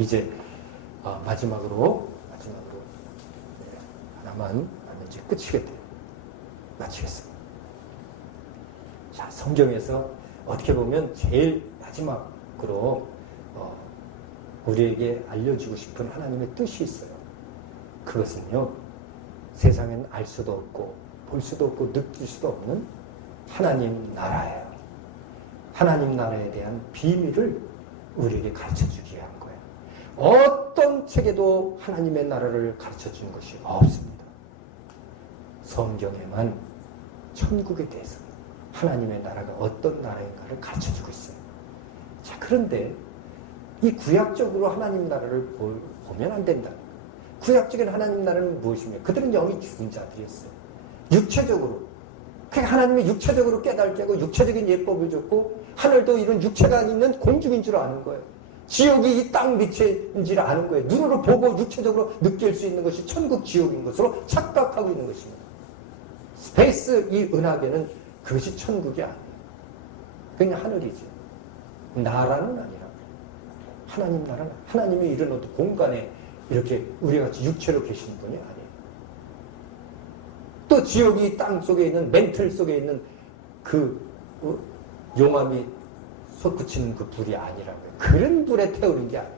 이제 마지막으로 네, 하나만 하면 이제 끝이겠대요. 마치겠습니다. 자, 성경에서 어떻게 보면 제일 마지막으로 우리에게 알려주고 싶은 하나님의 뜻이 있어요. 그것은요, 세상엔 알 수도 없고 볼 수도 없고 느낄 수도 없는 하나님 나라예요. 하나님 나라에 대한 비밀을 우리에게 가르쳐주기 위한 거예요. 어떤 책에도 하나님의 나라를 가르쳐주는 것이 없습니다. 성경에만 천국에 대해서 하나님의 나라가 어떤 나라인가를 가르쳐주고 있어요. 자, 그런데 이 구약적으로 하나님 나라를 보면 안 된다. 구약적인 하나님 나라는 무엇이며? 그들은 영이 죽은 자들이었어요. 육체적으로. 그러니까 하나님이 육체적으로 깨닫게 하고 육체적인 예법을 줬고 하늘도 이런 육체가 있는 공중인 줄 아는 거예요. 지옥이 이 땅 밑에인지를 아는 거예요. 눈으로 보고 육체적으로 느낄 수 있는 것이 천국 지옥인 것으로 착각하고 있는 것입니다. 스페이스 이 은하계는 그것이 천국이 아니에요. 그냥 하늘이지. 나라는 아니라 하나님 나라는 하나님이 이런 어떤 공간에 이렇게 우리 같이 육체로 계신 분이 아니에요. 또 지옥이 땅 속에 있는 멘틀 속에 있는 그 용암이 솟구치는 그 불이 아니라고요. 그런 불에 태우는 게 아니에요.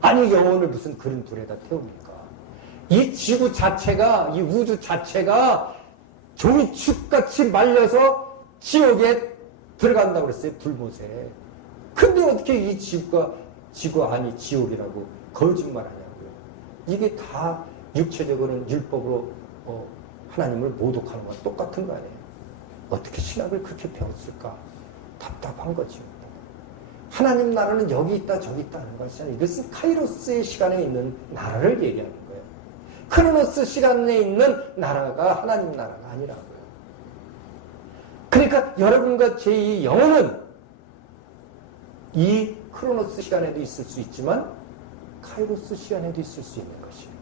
아니 영혼을 무슨 그런 불에다 태웁니까? 이 지구 자체가 이 우주 자체가 종이축같이 말려서 지옥에 들어간다고 그랬어요. 불못에. 근데 어떻게 이 지구 아니 지옥이라고 거짓말하냐고요. 이게 다 육체적으로는 율법으로 하나님을 모독하는 거와 똑같은 거 아니에요. 어떻게 신학을 그렇게 배웠을까? 답답한 거죠. 하나님 나라는 여기 있다 저기 있다 하는 것이 아니라 이것은 카이로스의 시간에 있는 나라를 얘기하는 거예요. 크로노스 시간에 있는 나라가 하나님 나라가 아니라고요. 그러니까 여러분과 제 영혼은 이 크로노스 시간에도 있을 수 있지만 카이로스 시간에도 있을 수 있는 것이에요.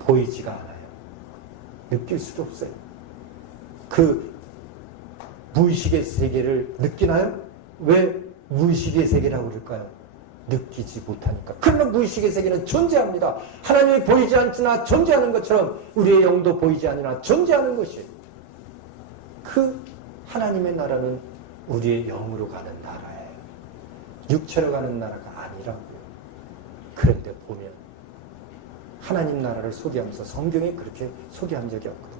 보이지가 않아요. 느낄 수도 없어요. 그 무의식의 세계를 느끼나요? 왜 무의식의 세계라고 그럴까요? 느끼지 못하니까. 그러나 무의식의 세계는 존재합니다. 하나님이 보이지 않으나 존재하는 것처럼 우리의 영도 보이지 않으나 존재하는 것이에요. 그 하나님의 나라는 우리의 영으로 가는 나라예요. 육체로 가는 나라가 아니라고요. 그런데 보면 하나님 나라를 소개하면서 성경에 그렇게 소개한 적이 없거든요.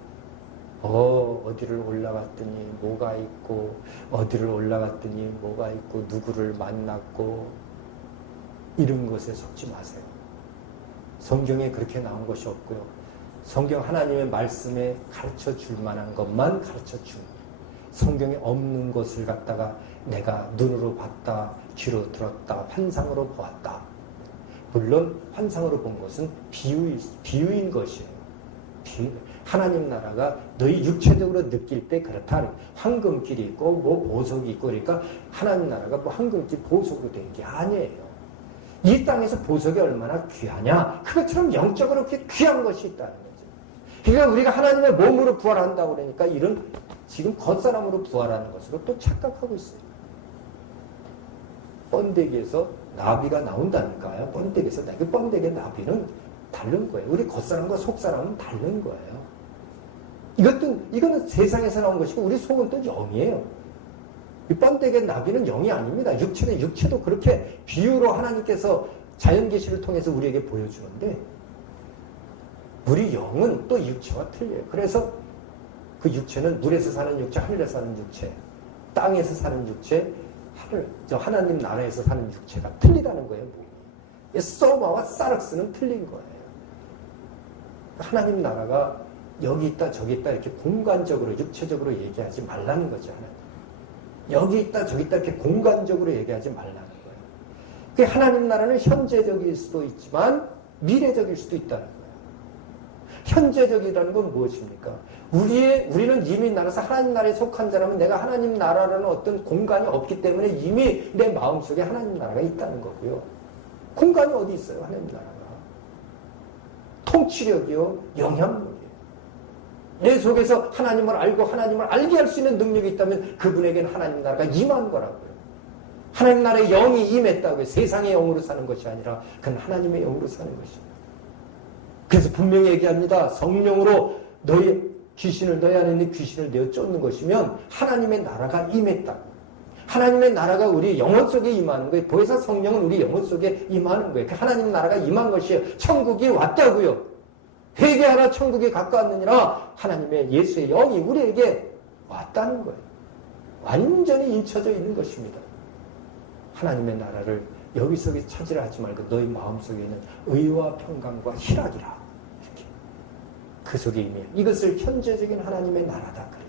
어디를 올라갔더니 뭐가 있고 어디를 올라갔더니 뭐가 있고 누구를 만났고 이런 것에 속지 마세요. 성경에 그렇게 나온 것이 없고요. 성경 하나님의 말씀에 가르쳐 줄 만한 것만 가르쳐 줍니다. 성경에 없는 것을 갖다가 내가 눈으로 봤다, 귀로 들었다, 환상으로 보았다. 물론 환상으로 본 것은 비유인 것이에요. 하나님 나라가 너희 육체적으로 느낄 때 그렇다. 황금길이 있고 뭐 보석이 있고 그러니까 하나님 나라가 뭐 황금길 보석으로 된 게 아니에요. 이 땅에서 보석이 얼마나 귀하냐? 그것처럼 영적으로 그렇게 귀한 것이 있다는 거죠. 그러니까 우리가 하나님의 몸으로 부활한다고 그러니까 이런 지금 겉사람으로 부활하는 것으로 또 착각하고 있어요. 번데기에서 나비가 나온다니까요. 번데기에서 그 번데기의 나비는 다른 거예요. 우리 겉사람과 속사람은 다른 거예요. 이거는 세상에서 나온 것이고 우리 속은 또 영이에요. 이 번데기의 나비는 영이 아닙니다. 육체도 그렇게 비유로 하나님께서 자연계시를 통해서 우리에게 보여주는데 우리 영은 또 육체와 틀려요. 그래서 그 육체는 물에서 사는 육체, 하늘에서 사는 육체, 땅에서 사는 육체, 하나님 나라에서 사는 육체가 틀리다는 거예요. 소마와 사륵스는 틀린 거예요. 하나님 나라가 여기 있다 저기 있다 이렇게 공간적으로 육체적으로 얘기하지 말라는 거죠. 여기 있다 저기 있다 이렇게 공간적으로 얘기하지 말라는 거예요. 그 하나님 나라는 현재적일 수도 있지만 미래적일 수도 있다는 거예요. 현재적이라는 건 무엇입니까? 우리는 이미 나라에서 하나님 나라에 속한 자라면 내가 하나님 나라라는 어떤 공간이 없기 때문에 이미 내 마음속에 하나님 나라가 있다는 거고요. 공간이 어디 있어요? 하나님 나라가. 통치력이요. 영향력이에요. 내 속에서 하나님을 알고 하나님을 알게 할 수 있는 능력이 있다면 그분에게는 하나님 나라가 임한 거라고요. 하나님 나라의 영이 임했다고요. 세상의 영으로 사는 것이 아니라 그건 하나님의 영으로 사는 것입니다. 그래서 분명히 얘기합니다. 성령으로 너희 귀신을, 너희 안에 있는 귀신을 내어 쫓는 것이면 하나님의 나라가 임했다고. 하나님의 나라가 우리 영혼 속에 임하는 거예요. 보혜사 성령은 우리 영혼 속에 임하는 거예요. 하나님 나라가 임한 것이에요. 천국이 왔다고요. 회개하라 천국이 가까웠느니라. 하나님의 예수의 영이 우리에게 왔다는 거예요. 완전히 인쳐져 있는 것입니다. 하나님의 나라를 여기서 찾으라 하지 말고 너희 마음속에 있는 의와 평강과 희락이라. 이렇게. 그 속에 임해요. 이것을 현재적인 하나님의 나라다 그래요.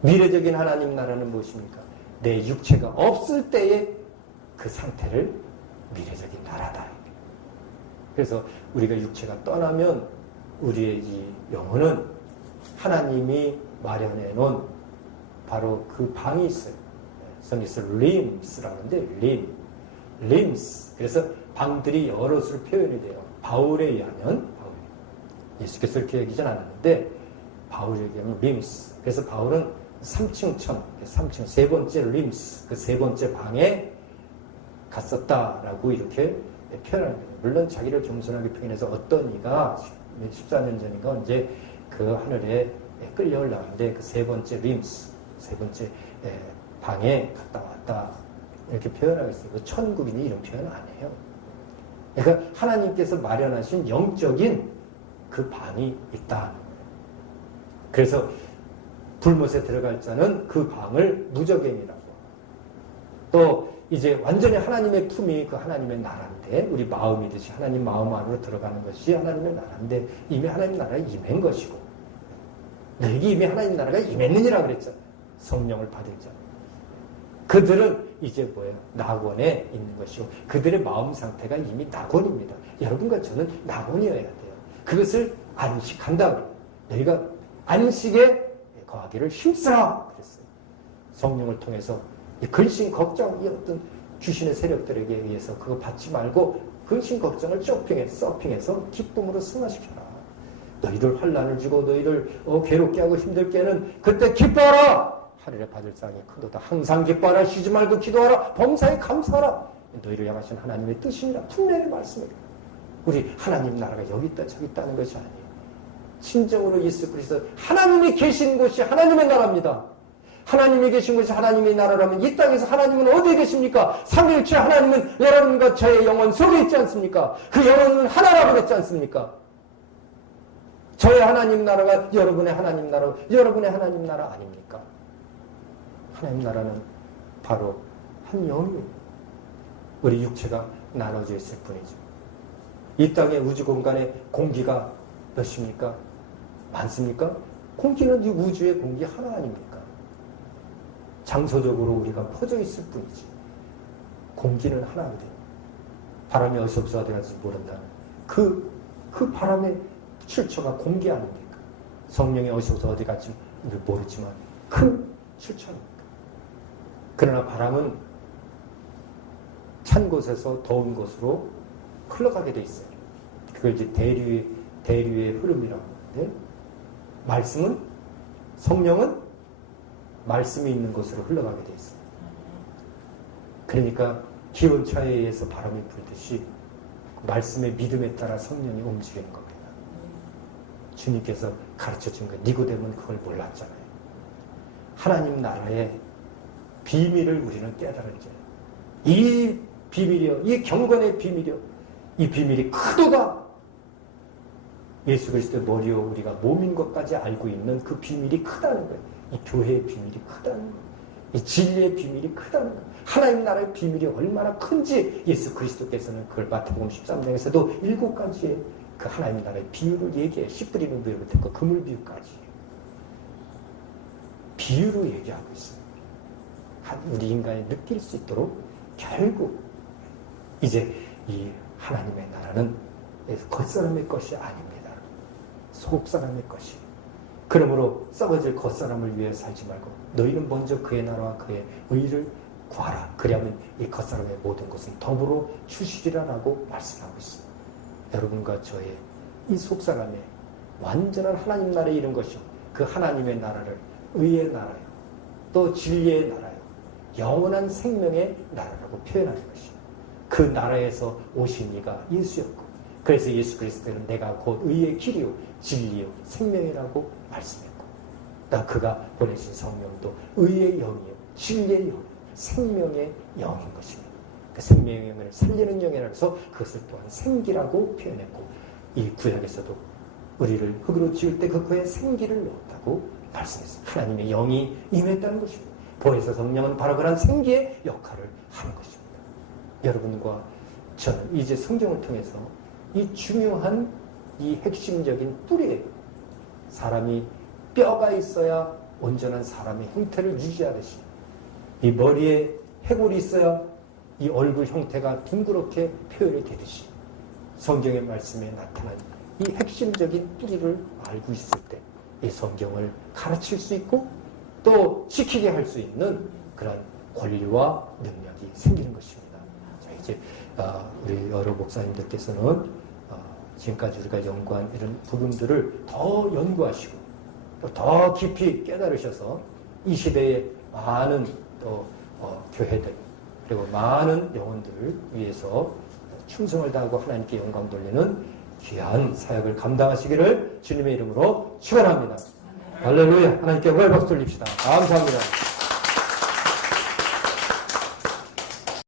미래적인 하나님 나라는 무엇입니까? 내 육체가 없을 때의 그 상태를 미래적인 나라다. 그래서 우리가 육체가 떠나면 우리의 이 영혼은 하나님이 마련해 놓은 바로 그 방이 있어요. 성경에서 림스라는데 림스. 그래서 방들이 여럿으로 표현이 돼요. 바울에 의하면 예수께서 이렇게 얘기하지 않았는데 바울에 의하면 림스. 그래서 바울은 3층 천, 3층 세 번째 림스, 그 세 번째 방에 갔었다라고 이렇게 표현합니다. 물론 자기를 겸손하게 표현해서 어떤 이가 14년 전인가 언제 그 하늘에 끌려 올라가는데 그 세 번째 림스, 세 번째 방에 갔다 왔다 이렇게 표현하겠어요. 그 천국인이 이런 표현 안 해요. 그러니까 하나님께서 마련하신 영적인 그 방이 있다. 그래서 불못에 들어갈 자는 그 방을 무저갱이라고. 또 이제 완전히 하나님의 품이 그 하나님의 나라인데 우리 마음이듯이 하나님 마음 안으로 들어가는 것이 하나님의 나라인데 이미 하나님 나라에 임한 것이고 너에게 이미 하나님 나라가 임했느니라 그랬잖아요. 성령을 받을 자. 그들은 이제 뭐예요? 낙원에 있는 것이고 그들의 마음 상태가 이미 낙원입니다. 여러분과 저는 낙원이어야 돼요. 그것을 안식한다. 너희가 안식에 거하기를 힘쓰라 그랬어요. 성령을 통해서 이 근심 걱정 이 어떤 귀신의 세력들에게 의해서 그거 받지 말고 근심 걱정을 서핑해서 기쁨으로 승화시켜라. 너희들 환난을 주고 너희들 괴롭게 하고 힘들게 하는 그때 기뻐하라. 하늘에 받을 상이 크도다. 항상 기뻐하라. 쉬지 말고 기도하라. 범사에 감사하라. 너희를 향하신 하나님의 뜻입니다. 분명히 말씀입니다. 우리 하나님 나라가 여기 있다 저기 있다는 것이 아니에요. 진정으로 예수 그리스도 하나님이 계신 곳이 하나님의 나라입니다. 하나님이 계신 곳이 하나님의 나라라면 이 땅에서 하나님은 어디에 계십니까? 삼위일체 하나님은 여러분과 저의 영혼 속에 있지 않습니까? 그 영혼은 하나라고 그랬지 않습니까? 저의 하나님 나라가 여러분의 하나님 나라, 여러분의 하나님 나라 아닙니까? 하나님 나라는 바로 한 영이에요. 우리 육체가 나눠져 있을 뿐이죠. 이 땅의 우주 공간에 공기가 몇입니까? 많습니까? 공기는 이 우주의 공기 하나 아닙니까? 장소적으로 우리가 퍼져 있을 뿐이지. 공기는 하나거든요. 바람이 어디서부터 어디 갈지 모른다는 그 바람의 출처가 공기 아닙니까? 성령이 어디서부터 어디 갈지 모르지만 큰 출처입니까? 그러나 바람은 찬 곳에서 더운 곳으로 흘러가게 돼 있어요. 그걸 이제 대류의 흐름이라고 하는데, 말씀은, 성령은 말씀이 있는 곳으로 흘러가게 돼 있어요. 그러니까 기온차에 의해서 바람이 불듯이 말씀의 믿음에 따라 성령이 움직이는 겁니다. 주님께서 가르쳐 준 거예요. 니고데모는 그걸 몰랐잖아요. 하나님 나라의 비밀을 우리는 깨달았죠. 이 비밀이요, 이 경건의 비밀이요, 이 비밀이 크도다. 예수 그리스도의 머리요 우리가 몸인 것까지 알고 있는 그 비밀이 크다는 거예요. 이 교회의 비밀이 크다는 거예요. 이 진리의 비밀이 크다는 거예요. 하나님 나라의 비밀이 얼마나 큰지 예수 그리스도께서는 그걸 마태복음 13장에서도 7가지의 그 하나님 나라의 비유를 얘기해요. 씨 뿌리는 비유부터 그물 비유까지. 비유로 얘기하고 있습니다. 우리 인간이 느낄 수 있도록 결국 이제 이 하나님의 나라는 겉사람의 것이 아닙니다. 속사람의 것이. 그러므로 썩어질 겉사람을 위해 살지 말고 너희는 먼저 그의 나라와 그의 의를 구하라. 그리하면 이 겉사람의 모든 것은 더불어 주시리라라고 말씀하고 있습니다. 여러분과 저의 이 속사람의 완전한 하나님 나라에 이른 것이요, 그 하나님의 나라를 의의 나라요, 또 진리의 나라요, 영원한 생명의 나라라고 표현하는 것입니다. 그 나라에서 오신 이가 예수였고, 그래서 예수 그리스도는 내가 곧 의의 길이요 진리요 생명이라고 말씀했고, 또 그가 보내신 성령도 의의 영이요 진리의 영, 생명의 영인 것입니다. 그 생명의 영을 살리는 영이라 해서 그것을 또한 생기라고 표현했고, 이 구약에서도 우리를 흙으로 지을 때 그 코에 생기를 넣었다고 말씀했습니다. 하나님의 영이 임했다는 것입니다. 보혜사 성령은 바로 그런 생기의 역할을 하는 것입니다. 여러분과 저는 이제 성경을 통해서 이 중요한 이 핵심적인 뿌리에 사람이 뼈가 있어야 온전한 사람의 형태를 유지하듯이 이 머리에 해골이 있어야 이 얼굴 형태가 둥그렇게 표현이 되듯이 성경의 말씀에 나타난 이 핵심적인 뿌리를 알고 있을 때 이 성경을 가르칠 수 있고 또 지키게 할 수 있는 그런 권리와 능력이 생기는 것입니다. 자, 이제 우리 여러 목사님들께서는 지금까지 우리가 연구한 이런 부분들을 더 연구하시고 또 더 깊이 깨달으셔서 이 시대에 많은 또 교회들 그리고 많은 영혼들을 위해서 충성을 다하고 하나님께 영광 돌리는 귀한 사역을 감당하시기를 주님의 이름으로 축원합니다. 할렐루야. 하나님께 박수 돌립시다. 감사합니다.